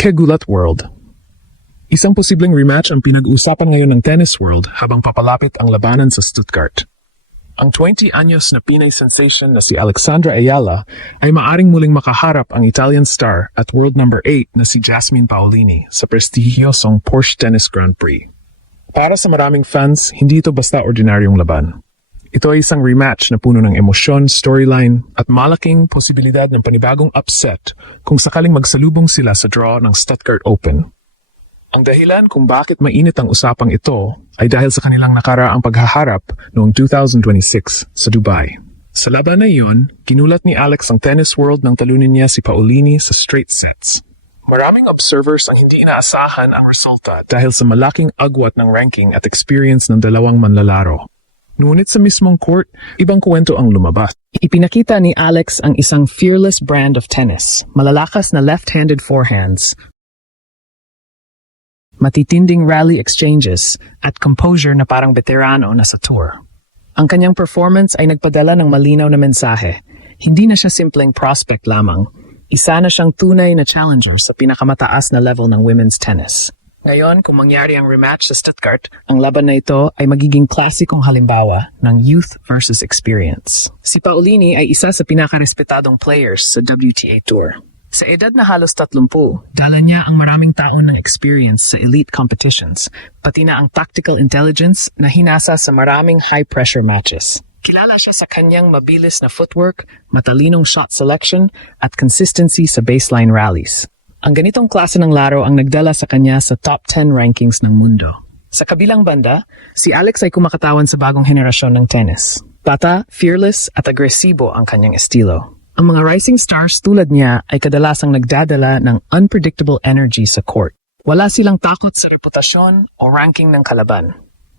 Kegulat World. Isang posibleng rematch ang pinag-uusapan ngayon ng tennis world habang papalapit ang labanan sa Stuttgart. Ang 20 anyos na Pinay sensation na si Alexandra Ayala ay maaring muling makaharap ang Italian star at world number 8 na si Jasmine Paolini sa prestihiyosong Porsche Tennis Grand Prix. Para sa maraming fans, hindi ito basta ordinaryong laban. Ito ay isang rematch na puno ng emosyon, storyline, at malaking posibilidad ng panibagong upset kung sakaling magsalubong sila sa draw ng Stuttgart Open. Ang dahilan kung bakit mainit ang usapang ito ay dahil sa kanilang nakaraang paghaharap noong 2026 sa Dubai. Sa laban na iyon, kinulat ni Alex ang tennis world nang talunin niya si Paolini sa straight sets. Maraming observers ang hindi inaasahan ang resulta dahil sa malaking agwat ng ranking at experience ng dalawang manlalaro. Ngunit sa mismong court, ibang kwento ang lumabas. Ipinakita ni Alex ang isang fearless brand of tennis, malalakas na left-handed forehands, matitinding rally exchanges, at composure na parang veterano na sa tour. Ang kanyang performance ay nagpadala ng malinaw na mensahe. Hindi na siya simpleng prospect lamang. Isa na siyang tunay na challenger sa pinakamataas na level ng women's tennis. Ngayon, kung mangyari ang rematch sa Stuttgart, ang laban na ito ay magiging klasikong halimbawa ng youth versus experience. Si Paolini ay isa sa pinakarespetadong players sa WTA Tour. Sa edad na halos 30, dala niya ang maraming taon ng experience sa elite competitions, pati na ang tactical intelligence na hinasa sa maraming high-pressure matches. Kilala siya sa kanyang mabilis na footwork, matalinong shot selection, at consistency sa baseline rallies. Ang ganitong klase ng laro ang nagdala sa kanya sa top 10 rankings ng mundo. Sa kabilang banda, si Alex ay kumakatawan sa bagong henerasyon ng tennis. Bata, fearless at agresibo ang kanyang estilo. Ang mga rising stars tulad niya ay kadalasang nagdadala ng unpredictable energy sa court. Wala silang takot sa reputasyon o ranking ng kalaban.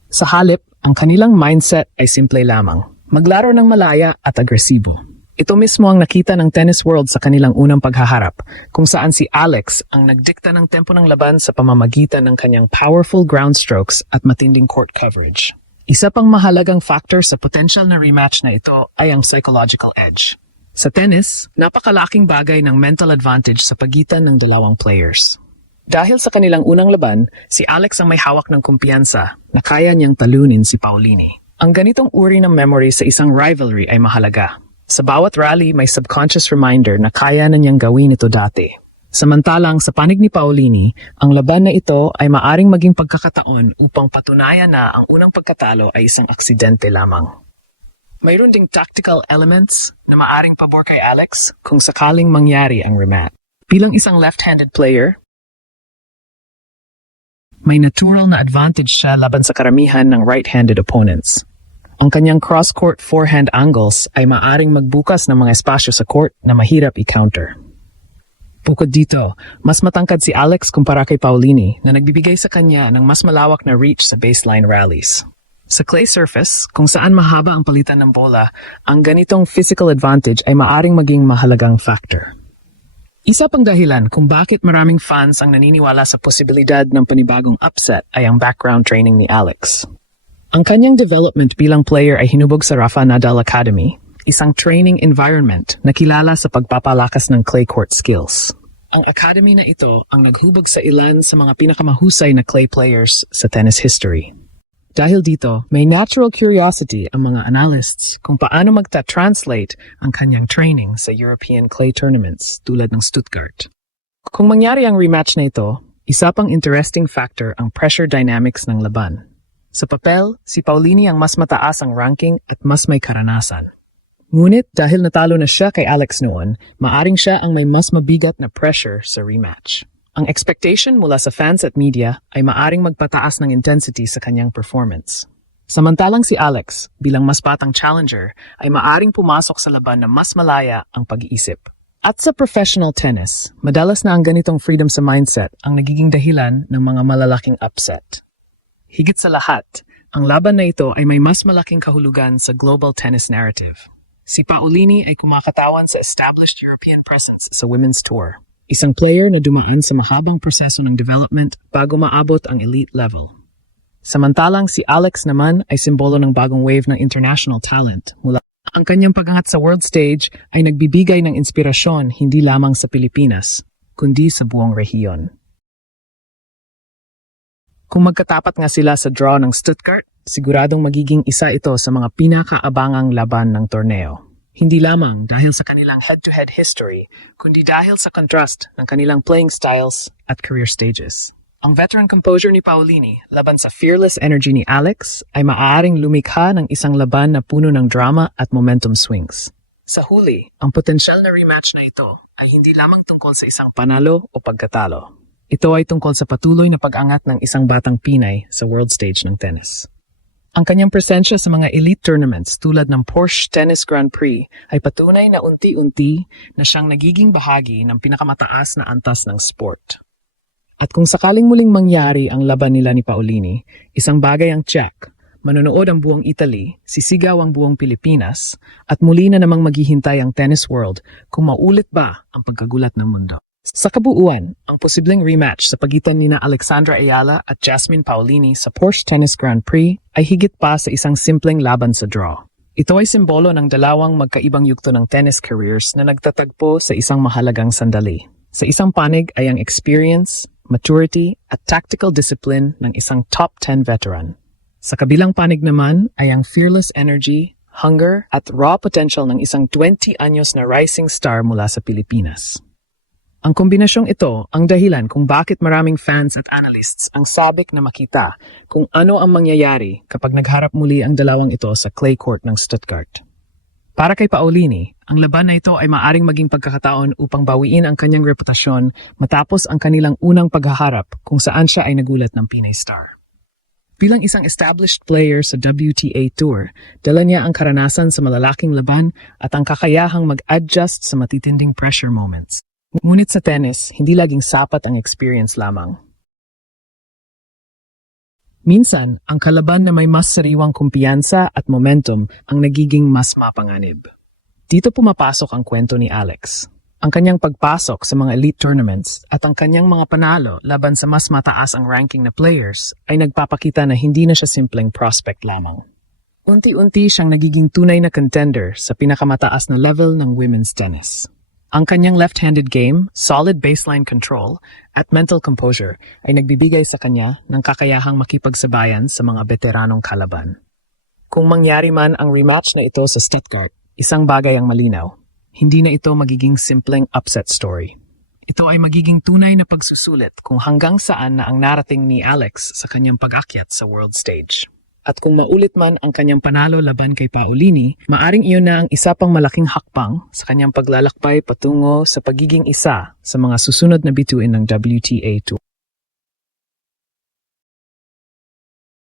Sa halip, ang kanilang mindset ay simple lamang. Maglaro ng malaya at agresibo. Ito mismo ang nakita ng tennis world sa kanilang unang paghaharap, kung saan si Alex ang nagdikta ng tempo ng laban sa pamamagitan ng kanyang powerful ground strokes at matinding court coverage. Isa pang mahalagang factor sa potential na rematch na ito ay ang psychological edge. Sa tennis, napakalaking bagay ng mental advantage sa pagitan ng dalawang players. Dahil sa kanilang unang laban, si Alex ang may hawak ng kumpiyansa na kaya niyang talunin si Paolini. Ang ganitong uri ng memory sa isang rivalry ay mahalaga. Sa bawat rally, may subconscious reminder na kaya na niyang gawin ito dati. Samantalang sa panig ni Paolini, ang laban na ito ay maaring maging pagkakataon upang patunayan na ang unang pagkatalo ay isang aksidente lamang. Mayroon ding tactical elements na maaring pabor kay Alex kung sakaling mangyari ang rematch. Bilang isang left-handed player, may natural na advantage siya laban sa karamihan ng right-handed opponents. Ang kanyang cross-court forehand angles ay maaring magbukas ng mga espasyo sa court na mahirap i-counter. Bukod dito, mas matangkad si Alex kumpara kay Paolini na nagbibigay sa kanya ng mas malawak na reach sa baseline rallies. Sa clay surface, kung saan mahaba ang palitan ng bola, ang ganitong physical advantage ay maaring maging mahalagang factor. Isa pang dahilan kung bakit maraming fans ang naniniwala sa posibilidad ng panibagong upset ay ang background training ni Alex. Ang kanyang development bilang player ay hinubog sa Rafa Nadal Academy, isang training environment na kilala sa pagpapalakas ng clay court skills. Ang academy na ito ang naghubog sa ilan sa mga pinakamahusay na clay players sa tennis history. Dahil dito, may natural curiosity ang mga analysts kung paano magta-translate ang kanyang training sa European clay tournaments tulad ng Stuttgart. Kung mangyari ang rematch na ito, isa pang interesting factor ang pressure dynamics ng laban. Sa papel, si Paolini ang mas mataas ang ranking at mas may karanasan. Ngunit dahil natalo na siya kay Alex noon, maaring siya ang may mas mabigat na pressure sa rematch. Ang expectation mula sa fans at media ay maaring magpataas ng intensity sa kanyang performance. Samantalang si Alex, bilang mas batang challenger, ay maaring pumasok sa laban na mas malaya ang pag-iisip. At sa professional tennis, madalas na ang ganitong freedom sa mindset ang nagiging dahilan ng mga malalaking upset. Higit sa lahat, ang laban na ito ay may mas malaking kahulugan sa global tennis narrative. Si Paolini ay kumakatawan sa established European presence sa women's tour. Isang player na dumaan sa mahabang proseso ng development bago maabot ang elite level. Samantalang si Alex naman ay simbolo ng bagong wave ng international talent. Ang kanyang pagangat sa world stage ay nagbibigay ng inspirasyon hindi lamang sa Pilipinas, kundi sa buong rehiyon. Kung magkatapat nga sila sa draw ng Stuttgart, siguradong magiging isa ito sa mga pinakaabangang laban ng torneo. Hindi lamang dahil sa kanilang head-to-head history, kundi dahil sa contrast ng kanilang playing styles at career stages. Ang veteran composure ni Paolini laban sa fearless energy ni Alex ay maaaring lumikha ng isang laban na puno ng drama at momentum swings. Sa huli, ang potensyal na rematch na ito ay hindi lamang tungkol sa isang panalo o pagkatalo. Ito ay tungkol sa patuloy na pag-angat ng isang batang Pinay sa world stage ng tennis. Ang kanyang presensya sa mga elite tournaments tulad ng Porsche Tennis Grand Prix ay patunay na unti-unti na siyang nagiging bahagi ng pinakamataas na antas ng sport. At kung sakaling muling mangyari ang laban nila ni Paolini, isang bagay ang check. Manonood ang buong Italy, sisigaw ang buong Pilipinas, at muli na namang maghihintay ang tennis world kung maulit ba ang pagkagulat ng mundo. Sa kabuuan, ang posibleng rematch sa pagitan nina Alexandra Ayala at Jasmine Paolini sa Porsche Tennis Grand Prix ay higit pa sa isang simpleng laban sa draw. Ito ay simbolo ng dalawang magkaibang yugto ng tennis careers na nagtatagpo sa isang mahalagang sandali. Sa isang panig ay ang experience, maturity at tactical discipline ng isang top 10 veteran. Sa kabilang panig naman ay ang fearless energy, hunger at raw potential ng isang 20 anyos na rising star mula sa Pilipinas. Ang kombinasyong ito ang dahilan kung bakit maraming fans at analysts ang sabik na makita kung ano ang mangyayari kapag nagharap muli ang dalawang ito sa clay court ng Stuttgart. Para kay Paolini, ang laban na ito ay maaring maging pagkakataon upang bawiin ang kanyang reputasyon matapos ang kanilang unang paghaharap kung saan siya ay nagulat ng Pinay star. Bilang isang established player sa WTA Tour, dala niya ang karanasan sa malalaking laban at ang kakayahang mag-adjust sa matitinding pressure moments. Ngunit sa tennis, hindi laging sapat ang experience lamang. Minsan, ang kalaban na may mas sariwang kumpiyansa at momentum ang nagiging mas mapanganib. Dito pumapasok ang kwento ni Alex. Ang kanyang pagpasok sa mga elite tournaments at ang kanyang mga panalo laban sa mas mataas ang ranking na players ay nagpapakita na hindi na siya simpleng prospect lamang. Unti-unti siyang nagiging tunay na contender sa pinakamataas na level ng women's tennis. Ang kanyang left-handed game, solid baseline control, at mental composure ay nagbibigay sa kanya ng kakayahang makipagsabayan sa mga veteranong kalaban. Kung mangyari man ang rematch na ito sa Stuttgart, isang bagay ang malinaw. Hindi na ito magiging simpleng upset story. Ito ay magiging tunay na pagsusulit kung hanggang saan na ang narating ni Alex sa kanyang pag-akyat sa world stage. At kung maulit man ang kanyang panalo laban kay Paolini, maaring iyon na ang isa pang malaking hakbang sa kanyang paglalakbay patungo sa pagiging isa sa mga susunod na bituin ng WTA Tour.